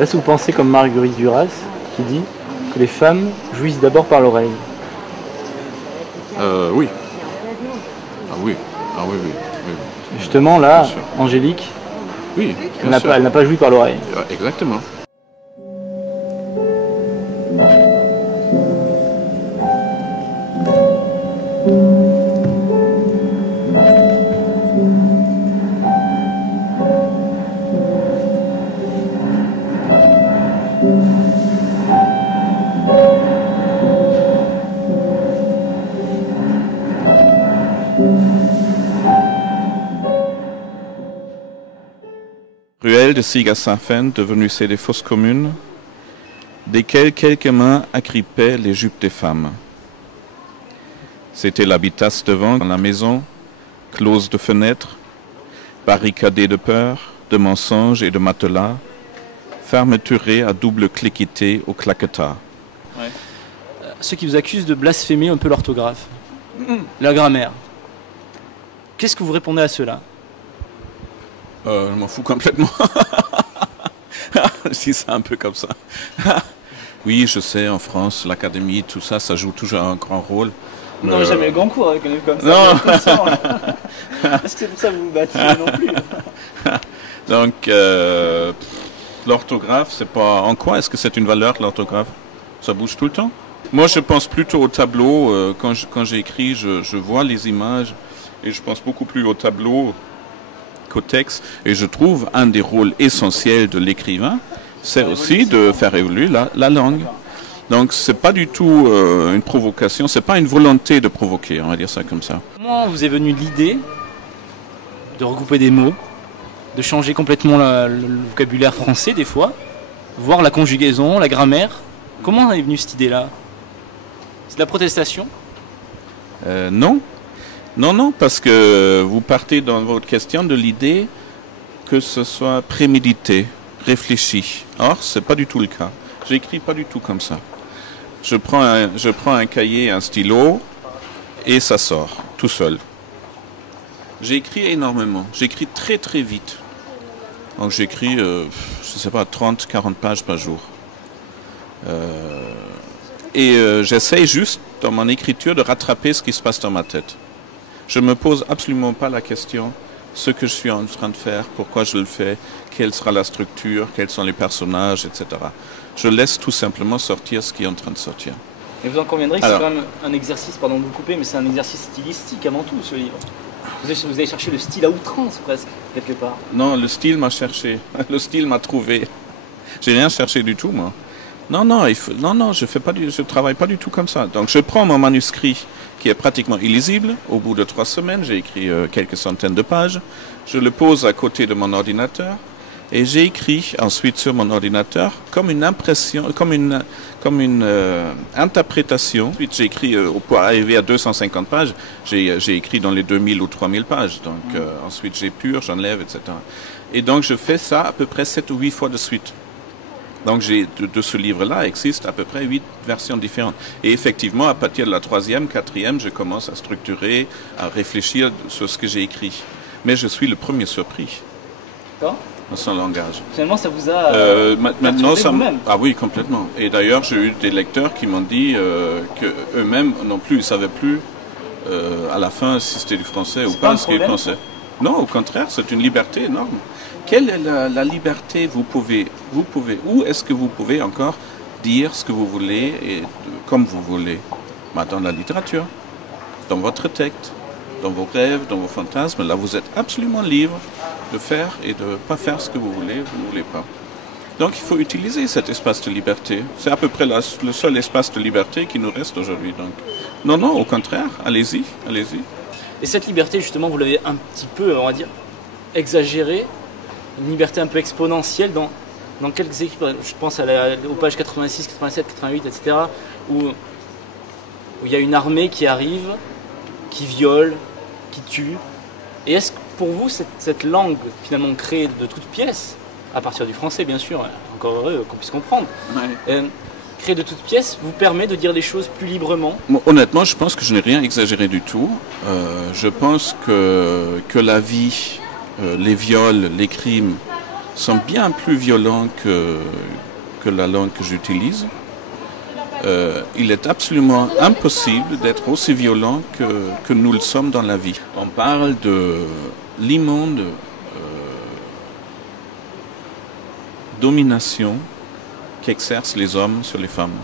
Est-ce que vous pensez comme Marguerite Duras, qui dit que les femmes jouissent d'abord par l'oreille? Oui. Ah oui. Ah oui, oui. Oui. Justement, là, Angélique, oui, elle n'a pas joui par l'oreille. Exactement. Ruelle de Sig à Saint-Fain, devenue des fosses communes, desquelles quelques mains agrippaient les jupes des femmes. C'était l'habitat devant la maison, close de fenêtres, barricadée de peur, de mensonges et de matelas, fermeturée à double cliqueté au claquetas. Ouais. Ceux qui vous accusent de blasphémer un peu l'orthographe, la grammaire, qu'est-ce que vous répondez à cela? Je m'en fous complètement. Si c'est un peu comme ça. Oui, je sais, en France, l'académie, tout ça, ça joue toujours un grand rôle. Vous n'aurez jamais le grand cours avec un livre comme ça. Non. Est-ce que c'est pour ça que vous vous battez non plus? Donc, l'orthographe, c'est pas... En quoi est-ce que c'est une valeur, l'orthographe? Ça bouge tout le temps? Moi, je pense plutôt au tableau. Quand j'écris, je vois les images et je pense beaucoup plus au tableau qu'au texte. Et je trouve un des rôles essentiels de l'écrivain, c'est aussi de faire évoluer la langue. Donc c'est pas du tout une provocation, c'est pas une volonté de provoquer, on va dire ça comme ça. Comment vous est venue l'idée de regrouper des mots, de changer complètement le vocabulaire français des fois, voir la conjugaison, la grammaire? Comment est venue cette idée-là? C'est de la protestation? Non. Non, parce que vous partez dans votre question de l'idée que ce soit prémédité, réfléchi. Or, c'est pas du tout le cas. J'écris pas du tout comme ça. Je prends un cahier, un stylo, et ça sort, tout seul. J'écris énormément. J'écris très très vite. Donc j'écris, je sais pas, 30, 40 pages par jour. J'essaye juste, dans mon écriture, de rattraper ce qui se passe dans ma tête. Je ne me pose absolument pas la question, ce que je suis en train de faire, pourquoi je le fais, quelle sera la structure, quels sont les personnages, etc. Je laisse tout simplement sortir ce qui est en train de sortir. Et vous en conviendrez que c'est quand même un exercice, pardon de vous couper, mais c'est un exercice stylistique avant tout, ce livre. Vous avez cherché le style à outrance, presque, quelque part. Non, le style m'a cherché. Le style m'a trouvé. J'ai rien cherché du tout, moi. Non, je travaille pas du tout comme ça. Donc je prends mon manuscrit qui est pratiquement illisible. Au bout de 3 semaines, j'ai écrit quelques centaines de pages. Je le pose à côté de mon ordinateur et j'ai écrit ensuite sur mon ordinateur comme une impression, comme une interprétation. Ensuite, j'ai écrit pour arriver à 250 pages, j'ai écrit dans les 2000 ou 3000 pages. Donc ensuite, j'épure, j'enlève, etc. Et donc je fais ça à peu près 7 ou 8 fois de suite. Donc de ce livre-là existe à peu près 8 versions différentes. Et effectivement, à partir de la 3e, 4e, je commence à structurer, à réfléchir sur ce que j'ai écrit. Mais je suis le premier surpris. D'accord. Dans son langage. Finalement, ça vous a maintenant, vous-même. Ah oui, complètement. Et d'ailleurs, j'ai eu des lecteurs qui m'ont dit qu'eux-mêmes non plus, ils ne savaient plus à la fin si c'était du français ou pas, ce qui est français. Non, au contraire, c'est une liberté énorme. Quelle est la liberté vous pouvez, où est-ce que vous pouvez encore dire ce que vous voulez et comme vous voulez? Dans la littérature, dans votre texte, dans vos rêves, dans vos fantasmes. Là, vous êtes absolument libre de faire et de ne pas faire ce que vous ne voulez pas. Donc, il faut utiliser cet espace de liberté. C'est à peu près le seul espace de liberté qui nous reste aujourd'hui. Donc, non, au contraire, allez-y. Et cette liberté, justement, vous l'avez un petit peu, on va dire, exagérée. Une liberté un peu exponentielle dans quelques équipes, je pense aux pages 86, 87, 88, etc., où il y a une armée qui arrive, qui viole, qui tue. Et est-ce que pour vous, cette langue finalement créée de toutes pièces, à partir du français bien sûr, encore heureux qu'on puisse comprendre, créée de toutes pièces, vous permet de dire les choses plus librement? Honnêtement, je pense que je n'ai rien exagéré du tout. Je pense que la vie, les viols, les crimes sont bien plus violents que la langue que j'utilise. Il est absolument impossible d'être aussi violent que nous le sommes dans la vie. On parle de l'immonde domination qu'exercent les hommes sur les femmes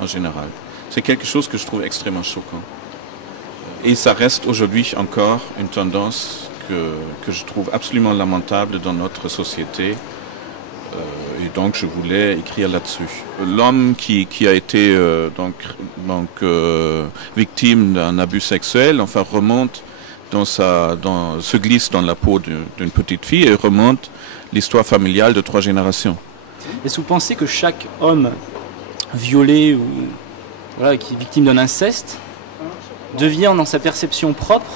en général. C'est quelque chose que je trouve extrêmement choquant. Et ça reste aujourd'hui encore une tendance que je trouve absolument lamentable dans notre société. Et donc je voulais écrire là-dessus. L'homme qui a été victime d'un abus sexuel, enfin se glisse dans la peau d'une petite fille et remonte l'histoire familiale de 3 générations. Est-ce que vous pensez que chaque homme violé ou voilà, qui est victime d'un inceste devient dans sa perception propre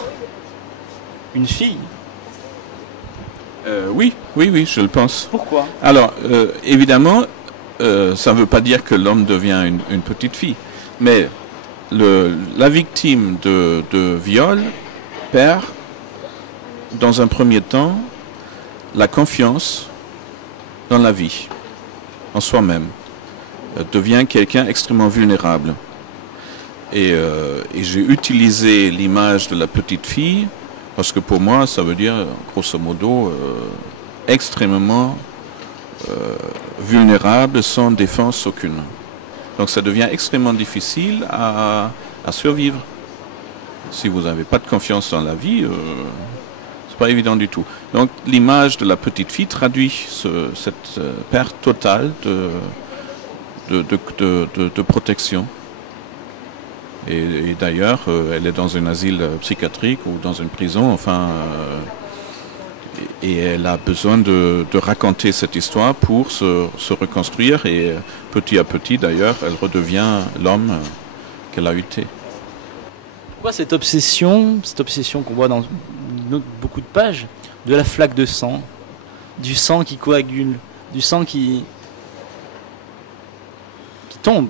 une fille? Oui, je le pense. Pourquoi? Alors, évidemment, ça ne veut pas dire que l'homme devient une petite fille, mais la victime de viol perd, dans un premier temps, la confiance dans la vie, en soi-même. Devient quelqu'un extrêmement vulnérable. Et j'ai utilisé l'image de la petite fille parce que pour moi, ça veut dire, grosso modo, extrêmement vulnérable, sans défense aucune. Donc ça devient extrêmement difficile à survivre. Si vous n'avez pas de confiance dans la vie, c'est pas évident du tout. Donc l'image de la petite fille traduit cette perte totale de protection. Et d'ailleurs, elle est dans un asile psychiatrique ou dans une prison, enfin, et elle a besoin de raconter cette histoire pour se reconstruire. Et petit à petit, d'ailleurs, elle redevient l'homme qu'elle a été. Pourquoi cette obsession qu'on voit dans beaucoup de pages, de la flaque de sang, du sang qui coagule, du sang qui tombe?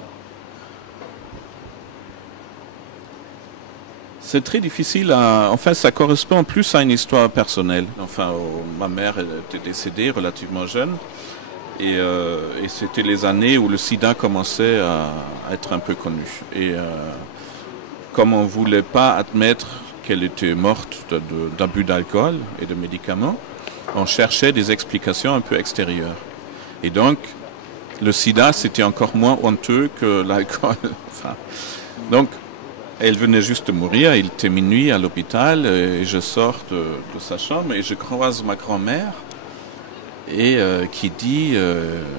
C'est très difficile enfin, ça correspond plus à une histoire personnelle. Enfin, ma mère était décédée relativement jeune. Et c'était les années où le sida commençait à être un peu connu. Et comme on ne voulait pas admettre qu'elle était morte d'abus d'alcool et de médicaments, on cherchait des explications un peu extérieures. Et donc, le sida, c'était encore moins honteux que l'alcool. Enfin, donc, elle venait juste de mourir, il était minuit à l'hôpital, et je sors de sa chambre et je croise ma grand-mère et qui dit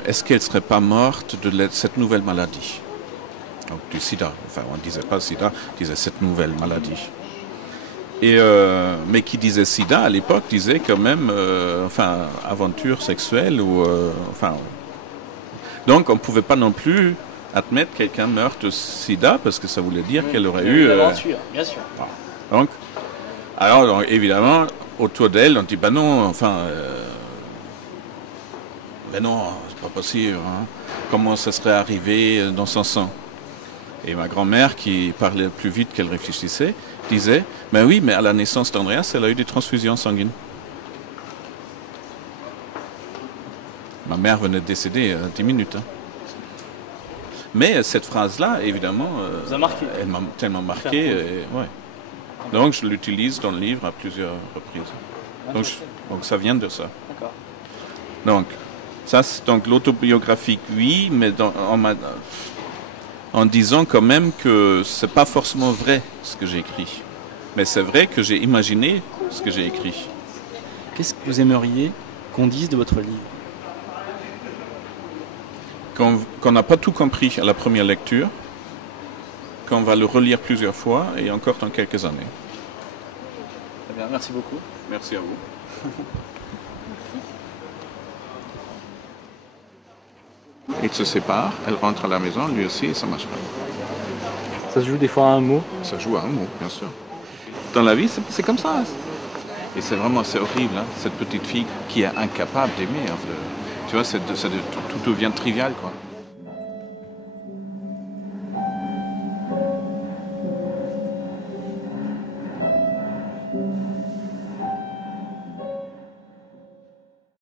est-ce qu'elle ne serait pas morte de cette nouvelle maladie? Donc du sida, enfin on ne disait pas sida, on disait cette nouvelle maladie. Mais qui disait sida à l'époque disait quand même enfin aventure sexuelle ou enfin. Donc on ne pouvait pas non plus admettre que quelqu'un meurt de sida parce que ça voulait dire qu'elle aurait eu... L'aventure, bien sûr. Donc, alors évidemment, autour d'elle, on dit, ben non, enfin... ben non, c'est pas possible. Hein. Comment ça serait arrivé dans son sang? Et ma grand-mère, qui parlait plus vite qu'elle réfléchissait, disait, ben oui, mais à la naissance d'Andreas, elle a eu des transfusions sanguines. Ma mère venait de décéder 10 minutes. Hein. Mais cette phrase-là, évidemment, elle m'a tellement marqué. Et, ouais. Donc je l'utilise dans le livre à plusieurs reprises. Donc ça vient de ça. Donc, ça, donc l'autobiographique, oui, mais en disant quand même que c'est pas forcément vrai ce que j'ai écrit. Mais c'est vrai que j'ai imaginé ce que j'ai écrit. Qu'est-ce que vous aimeriez qu'on dise de votre livre? Qu'on n'a pas tout compris à la première lecture, qu'on va le relire plusieurs fois et encore dans quelques années. Très bien, merci beaucoup. Merci à vous. Ils se séparent, elle rentre à la maison, lui aussi, et ça marche pas. Ça se joue des fois à un mot? Ça joue à un mot, bien sûr. Dans la vie, c'est comme ça. Et c'est horrible, hein, cette petite fille qui est incapable d'aimer. Hein, tu vois, tout devient trivial, quoi.